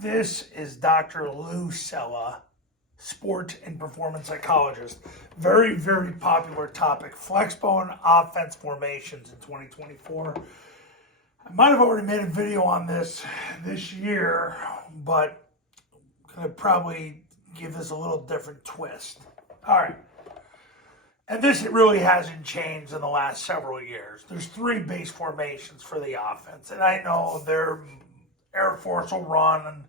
This is Dr. Lou Sella, sports and performance psychologist. Very, very popular topic. Flexbone offense formations in 2024. I might have already made a video on this year, but I'm going to probably give this a little different twist. All right. And this really hasn't changed in the last several years. There's three base formations for the offense. And I know their Air Force will run and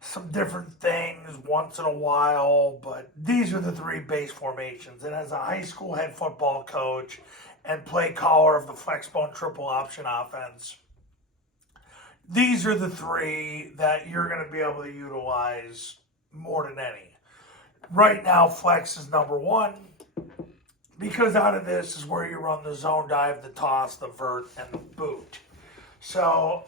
some different things once in a while, but these are the three base formations. And as a high school head football coach and play caller of the Flexbone triple option offense, these are the three that you're going to be able to utilize more than any. Right now, flex is number one, because out of this is where you run the zone dive, the toss, the vert, and the boot. So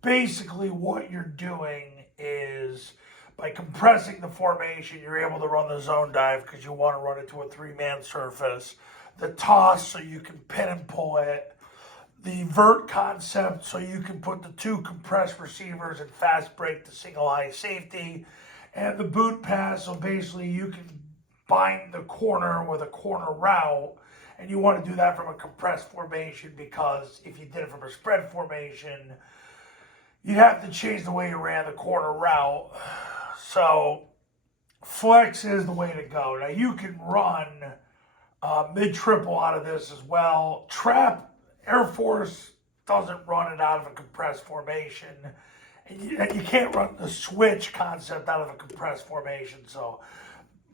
basically what you're doing is by compressing the formation, you're able to run the zone dive because you want to run it to a three-man surface. The toss, so you can pin and pull it. The vert concept, so you can put the two compressed receivers and fast break to single high safety. And the boot pass, so basically you can bind the corner with a corner route, and you want to do that from a compressed formation, because if you did it from a spread formation, you'd have to change the way you ran the corner route. So flex is the way to go. Now you can run mid-triple out of this as well. Trap, Air Force doesn't run it out of a compressed formation. And you can't run the switch concept out of a compressed formation.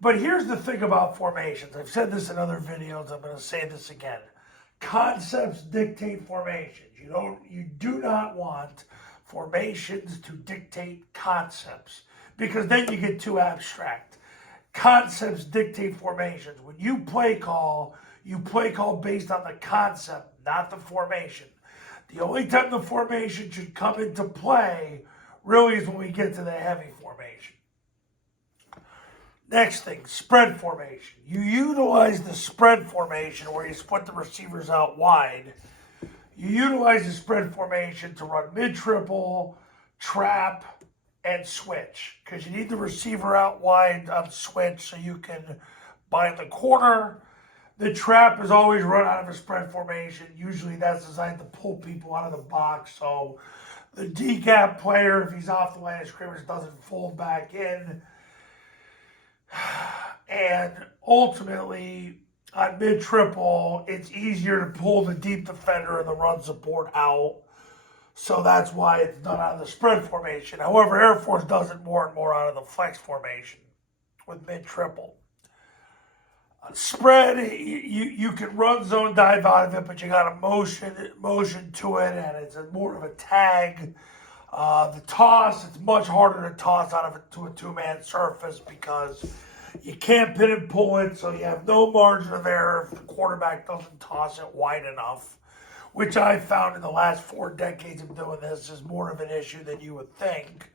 But here's the thing about formations. I've said this in other videos. I'm going to say this again. Concepts dictate formations. You do not want formations to dictate concepts, because then you get too abstract. Concepts dictate formations. When you play call based on the concept, not the formation. The only time the formation should come into play really is when we get to the heavy formation. Next thing, spread formation. You utilize the spread formation where you split the receivers out wide. You utilize the spread formation to run mid-triple, trap, and switch, because you need the receiver out wide on switch so you can bind the corner. The trap is always run out of a spread formation. Usually that's designed to pull people out of the box, so the D-gap player, if he's off the line of scrimmage, doesn't fold back in. And ultimately, on mid-triple, it's easier to pull the deep defender and the run support out. So that's why it's done out of the spread formation. However, Air Force does it more and more out of the flex formation with mid-triple. Spread, you can run zone dive out of it, but you got a motion to it, and it's more of a tag. The toss, it's much harder to toss out of it to a two-man surface because you can't pin and pull it, so you have no margin of error if the quarterback doesn't toss it wide enough, which I found in the last 4 decades of doing this is more of an issue than you would think.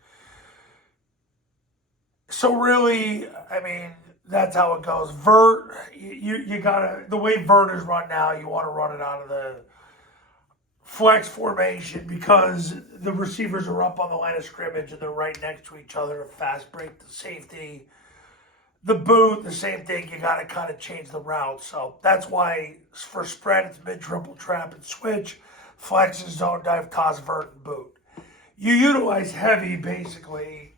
So really, I mean, that's how it goes. Vert, you gotta, the way vert is run now, you want to run it out of the flex formation because the receivers are up on the line of scrimmage and they're right next to each other to fast break the safety. The boot, the same thing, you got to kind of change the route. So that's why for spread, it's mid-triple, trap, and switch. Flex is zone dive, toss, vert, and boot. You utilize heavy, basically.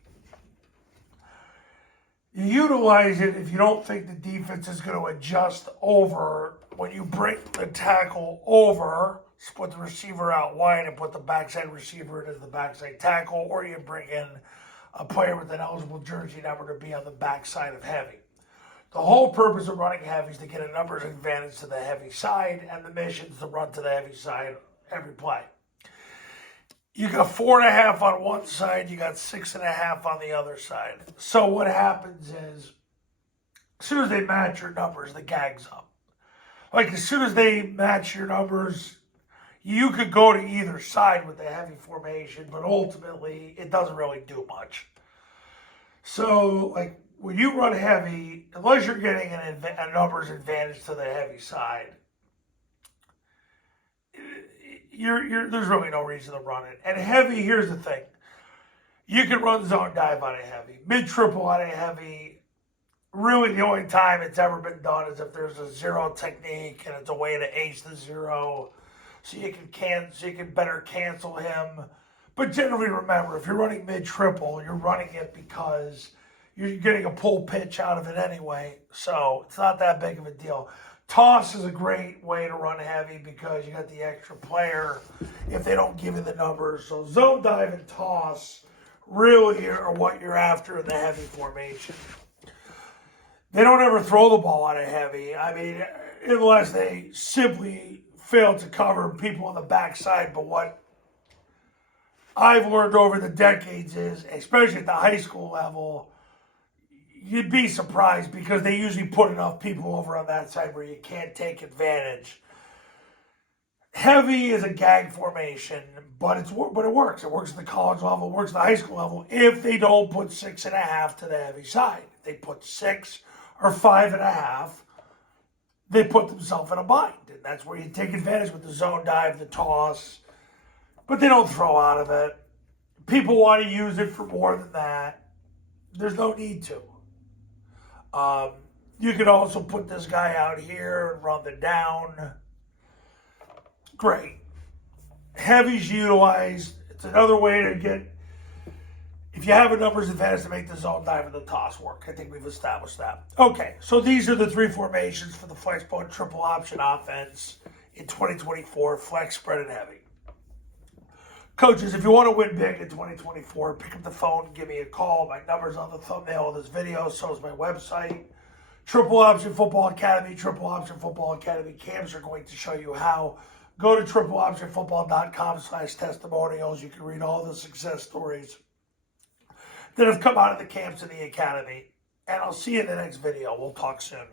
You utilize it if you don't think the defense is going to adjust over. When you bring the tackle over, split the receiver out wide and put the backside receiver into the backside tackle, or you bring in a player with an eligible jersey number to be on the backside of heavy. The whole purpose of running heavy is to get a numbers advantage to the heavy side, and the mission is to run to the heavy side every play. You got 4.5 on one side, you got 6.5 on the other side. So what happens is, as soon as they match your numbers, the gag's up. Like as soon as they match your numbers, you could go to either side with the heavy formation, but ultimately it doesn't really do much. So, like when you run heavy, unless you're getting a numbers advantage to the heavy side, there's really no reason to run it. And heavy, here's the thing: You can run zone dive on a heavy, mid triple on a heavy. Really, the only time it's ever been done is if there's a zero technique and it's a way to ace the zero, so you can better cancel him. But generally, remember, if you're running mid triple, you're running it because you're getting a pull pitch out of it anyway, so it's not that big of a deal. Toss is a great way to run heavy because you got the extra player if they don't give you the numbers. So zone dive and toss really are what you're after in the heavy formation. They don't ever throw the ball on a heavy. I mean, unless they simply fail to cover people on the backside. But what I've learned over the decades is, especially at the high school level, you'd be surprised because they usually put enough people over on that side where you can't take advantage. Heavy is a gag formation, but it works. It works at the college level, it works at the high school level if they don't put 6.5 to the heavy side. If they put 6 or 5.5, they put themselves in a bind. And that's where you take advantage with the zone dive, the toss, but they don't throw out of it. People want to use it for more than that. There's no need to. You could also put this guy out here and run the down. Great. Heavy's utilized. It's another way to get, if you have a numbers advantage, to make the zone dive and the toss work. I think we've established that. Okay, so these are the three formations for the Flexbone triple option offense in 2024, flex, spread, and heavy. Coaches, if you want to win big in 2024, pick up the phone, give me a call. My number's on the thumbnail of this video, so is my website. Triple Option Football Academy, Triple Option Football Academy camps are going to show you how. Go to tripleoptionfootball.com/testimonials. You can read all the success stories that have come out of the camps in the academy. And I'll see you in the next video. We'll talk soon.